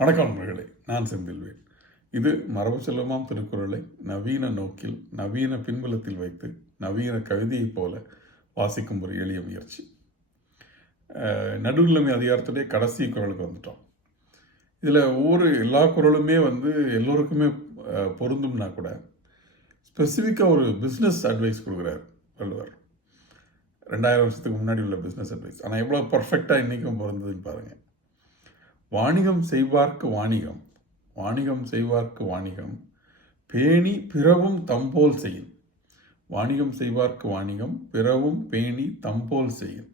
வணக்கம் நண்பர்களே நான் செந்தில்வேன் இது மரபு செல்வமாம் திருக்குறளை நவீன நோக்கில் நவீன பின்புலத்தில் வைத்து நவீன கவிதையைப் போல வாசிக்கும் ஒரு எளிய முயற்சி. நடுநிலைமை அதிகாரத்துடைய கடைசி குரலுக்கு வந்துட்டோம். இதில் ஒவ்வொரு எல்லா குரலுமே வந்து எல்லோருக்குமே பொருந்தும்னா கூட ஸ்பெசிஃபிக்காக ஒரு பிஸ்னஸ் அட்வைஸ் கொடுக்குறாரு வள்ளுவர். ரெண்டாயிரம் வருஷத்துக்கு முன்னாடி உள்ள பிஸ்னஸ் அட்வைஸ் ஆனால் எவ்வளோ பர்ஃபெக்டாக இன்றைக்கும் பொருந்ததுன்னு பாருங்கள் வாணிகம் செய்வார்க்கு வாணிகம் வாணிகம் செய்வார்க்கு வாணிகம் பேணி பிறவும் தம்போல் செய்யும். வாணிகம் செய்வார்க்கு வாணிகம் பிறவும் பேணி தம்போல் செய்யும்.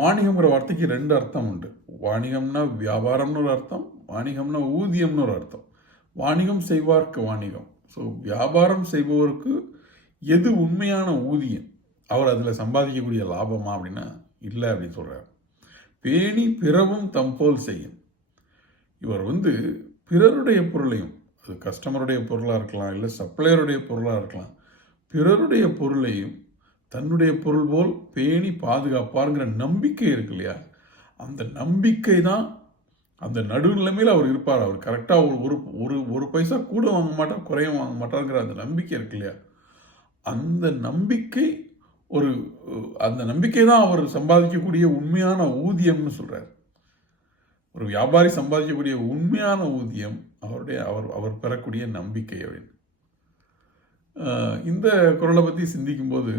வாணிகம்ங்கிற வார்த்தைக்கு ரெண்டு அர்த்தம் உண்டு. வாணிகம்னா வியாபாரம்னு ஒரு அர்த்தம் வாணிகம்னா ஊதியம்னு ஒரு அர்த்தம். வாணிகம் செய்வார்க்கு வாணிகம். ஸோ வியாபாரம் செய்பவருக்கு எது உண்மையான ஊதியம் அவர் அதில் சம்பாதிக்கக்கூடிய லாபமா அப்படின்னா இல்லை அப்படின்னு சொல்கிறார் பேணி பிறவும் தம்போல் செய்யும். இவர் வந்து பிறருடைய பொருளையும் அது கஸ்டமருடைய பொருளாக இருக்கலாம் இல்லை சப்ளையருடைய பொருளாக இருக்கலாம் பிறருடைய பொருளையும் தன்னுடைய பொருள் போல் பேணி பாதுகாப்பாருங்கிற நம்பிக்கை இருக்கு இல்லையா? அந்த நம்பிக்கை தான் அந்த நடுநிலைமையில் அவர் இருப்பார். அவர் கரெக்டாக ஒரு ஒரு ஒரு ஒரு பைசா கூட வாங்க மாட்டார் குறையும் வாங்க மாட்டாருங்கிற அந்த நம்பிக்கை இருக்கு இல்லையா? அந்த நம்பிக்கை ஒரு அந்த நம்பிக்கை தான் அவர் சம்பாதிக்கக்கூடிய உண்மையான ஊதியம்னு சொல்கிறார் ஒரு வியாபாரி சம்பாதிக்கக்கூடிய உண்மையான ஊதியம் அவருடைய அவர் அவர் பெறக்கூடிய நம்பிக்கை அப்படின்னு இந்த குரலை பற்றி சிந்திக்கும்போது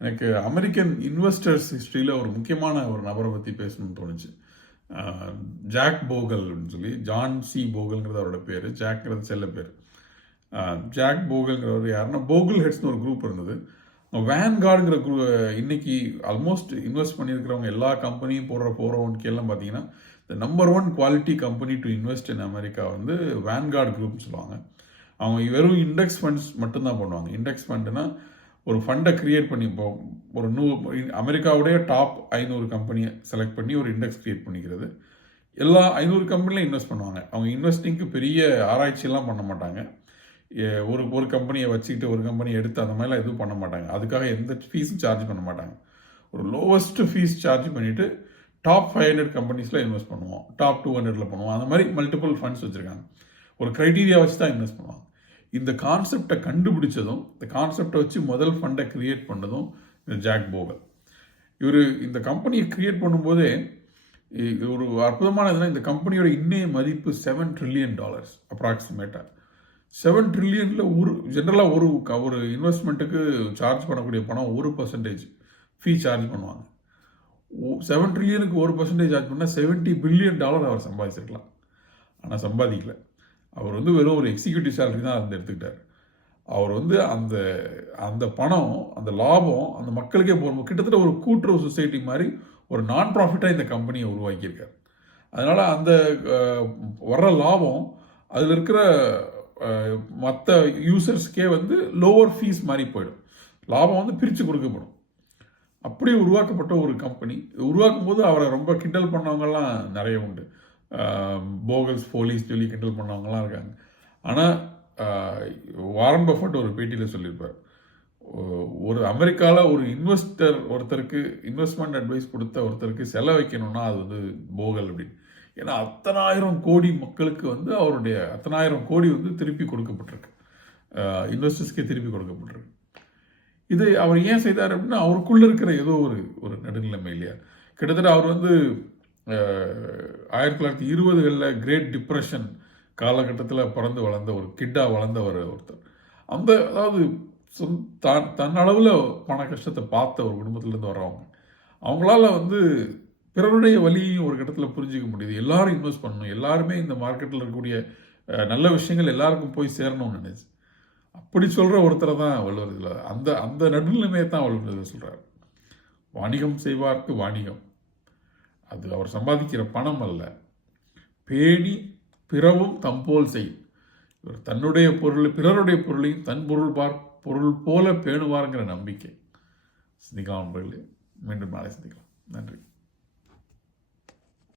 எனக்கு அமெரிக்கன் இன்வெஸ்டர்ஸ் ஹிஸ்ட்ரியில் ஒரு முக்கியமான ஒரு நபரை பற்றி பேசணும்னு தோணுச்சு. ஜாக் ஜாக் அப்படின்னு சொல்லி ஜான் சி போகல்ங்கிறது அவரோட பேர். ஜாக்ங்கிறது செல்ல பேர். ஜாக் போகல்ங்கிறவர் யாருன்னா போகுல் ஹெட்ஸ்னு ஒரு குரூப் இருந்தது. வேன்கார்டுங்கிற குரு இன்னைக்கு ஆல்மோஸ்ட் இன்வெஸ்ட் பண்ணியிருக்கிறவங்க எல்லா கம்பெனியும் போடுற போகிறவனுக்கு எல்லாம் பார்த்தீங்கன்னா இந்த number one quality company to invest in America வந்து வேன்கார்டு குரூப்னு சொல்லுவாங்க. அவங்க வெறும் இண்டெக்ஸ் ஃபண்ட்ஸ் மட்டும்தான் பண்ணுவாங்க. இண்டெக்ஸ் ஃபண்டுனா ஒரு ஃபண்டை க்ரியேட் பண்ணி இப்போ ஒரு நூ அமெரிக்காவுடைய டாப் ஐநூறு கம்பெனியை செலக்ட் பண்ணி ஒரு இண்டெக்ஸ் கிரியேட் பண்ணிக்கிறது. எல்லா ஐநூறு கம்பெனிலையும் இன்வெஸ்ட் பண்ணுவாங்க. அவங்க இன்வெஸ்டிங்க்கு பெரிய ஆராய்ச்சியெல்லாம் பண்ண மாட்டாங்க. ஒரு ஒரு கம்பெனியை வச்சுக்கிட்டு ஒரு கம்பெனி எடுத்து அந்த மாதிரிலாம் எதுவும் பண்ண மாட்டாங்க. அதுக்காக எந்த ஃபீஸும் சார்ஜ் பண்ண மாட்டாங்க. ஒரு லோவஸ்ட்டு ஃபீஸ் சார்ஜ் பண்ணிவிட்டு டாப் ஃபைவ் ஹண்ட்ரட் கம்பெனிஸில் இன்வெஸ்ட் பண்ணுவோம். டாப் டூ ஹண்ட்ரடில் பண்ணுவோம். அந்த மாதிரி மல்டிபிள் ஃபண்ட்ஸ் வச்சுருக்காங்க. ஒரு க்ரைட்டீரியா வச்சு தான் இன்வெஸ்ட் பண்ணுவாங்க. இந்த கான்செப்டை கண்டுபிடிச்சதும் இந்த கான்செப்டை வச்சு முதல் ஃபண்டை க்ரியேட் பண்ணதும் இந்த ஜாக் போகல் இவர் இந்த கம்பெனியை க்ரியேட் பண்ணும்போதே இது ஒரு அற்புதமான இதுனா இந்த கம்பெனியோட இன்னைய மதிப்பு செவன் ட்ரில்லியன் டாலர்ஸ் அப்ராக்சிமேட்டாக செவன் ட்ரில்லியனில் ஒரு ஜென்ரலாக ஒரு க- ஒரு இன்வெஸ்ட்மெண்ட்டுக்கு சார்ஜ் பண்ணக்கூடிய பணம் ஒரு பர்சன்டேஜ் ஃபீ சார்ஜ் பண்ணுவாங்க. செவன் ட்ரில்லியனுக்கு ஒரு பர்சன்டேஜ் சார்ஜ் பண்ணால் செவன்ட்டி பில்லியன் டாலர் அவர் சம்பாதிச்சிருக்கலாம். ஆனால் சம்பாதிக்கல. அவர் வந்து வெறும் ஒரு எக்ஸிக்யூட்டிவ் சேலரி தான் அந்த எடுத்துக்கிட்டார். அவர் வந்து அந்த அந்த பணம் அந்த லாபம் அந்த மக்களுக்கே போகும். கிட்டத்தட்ட ஒரு கூட்டுறவு சொசைட்டி மாதிரி ஒரு நான் ப்ராஃபிட்டாக இந்த கம்பெனியை உருவாக்கியிருக்காரு. அதனால் அந்த வர்ற லாபம் அதில் இருக்கிற மற்ற யூசர்ஸ்க்கே வந்து லோவர் ஃபீஸ் மாதிரி போயிடும். லாபம் வந்து பிரித்து கொடுக்கப்படும். அப்படி உருவாக்கப்பட்ட ஒரு கம்பெனி உருவாக்கும் போது அவரை ரொம்ப கிண்டல் பண்ணவங்கலாம் நிறைய உண்டு. போகல்ஸ் போலீஸ் சொல்லி கிண்டல் பண்ணவங்கலாம் இருக்காங்க. ஆனால் வாரன் பஃபட் ஒரு பேட்டியில் சொல்லியிருப்பார். ஒரு அமெரிக்காவில் ஒரு இன்வெஸ்டர் ஒருத்தருக்கு இன்வெஸ்ட்மெண்ட் அட்வைஸ் கொடுத்த ஒருத்தருக்கு செல வைக்கணும்னா அது வந்து போகல் அப்படின்னு. ஏன்னா அத்தனாயிரம் கோடி மக்களுக்கு வந்து அவருடைய அத்தனாயிரம் கோடி வந்து திருப்பி கொடுக்கப்பட்டிருக்கு. இன்வெஸ்டர்ஸ்க்கே திருப்பி கொடுக்கப்பட்டிருக்கு. இது அவர் ஏன் செய்தார் அப்படின்னா அவருக்குள்ளே இருக்கிற ஏதோ ஒரு ஒரு நடுநிலைமை இல்லையா? கிட்டத்தட்ட அவர் வந்து ஆயிரத்தி தொள்ளாயிரத்தி இருபதுகளில் கிரேட் டிப்ரெஷன் காலகட்டத்தில் பிறந்து வளர்ந்த ஒரு கிட்டாக வளர்ந்தவர் ஒருத்தர். அந்த அதாவது சொந் தான் தன்னளவில் பண கஷ்டத்தை பார்த்த ஒரு குடும்பத்திலேருந்து வர்றவங்க. அவங்களால வந்து பிறருடைய வழியையும் ஒரு கட்டத்தில் புரிஞ்சிக்க முடியுது. எல்லாரும் இன்வெஸ்ட் பண்ணணும். எல்லாருமே இந்த மார்க்கெட்டில் இருக்கக்கூடிய நல்ல விஷயங்கள் எல்லாருக்கும் போய் சேரணும்னு நினைச்சு. அப்படி சொல்கிற ஒருத்தரை தான் வள்ளுவர் இதில் அந்த அந்த நடுநிலைமையை தான் வள்ளுவர் இதில் சொல்கிறார் வாணிகம் செய்வார்க்கு வாணிகம். அது அவர் சம்பாதிக்கிற பணம் அல்ல. பேணி பிறவும் தம்போல் செய். இவர் தன்னுடைய பொருள் பிறருடைய பொருளையும் தன் பொருள் பார் பொருள் போல பேணுவாருங்கிற நம்பிக்கை. சிந்திக்கலாம் நண்பர்களே மீண்டும் நாளை சிந்திக்கலாம். நன்றி.